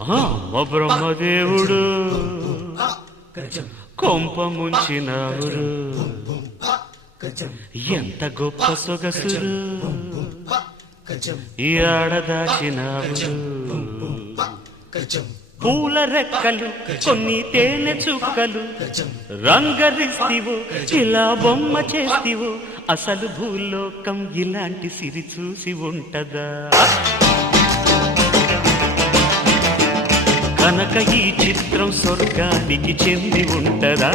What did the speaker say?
అమ్మ బ్రహ్మదేవుడు కొంప ముంచినావురు, ఎంత గొప్ప సొగసురు ఈ ఆడదాచినావురు. పూల రెక్కలు కొన్ని తేనె చుక్కలు రంగరిస్తివో ఇలా బొమ్మ చేస్తివో, అసలు భూలోకం ఇలాంటి సిరి చూసి ఉంటదా? కనుక ఈ చిత్రం స్వర్గానికి చెంది ఉంటదా?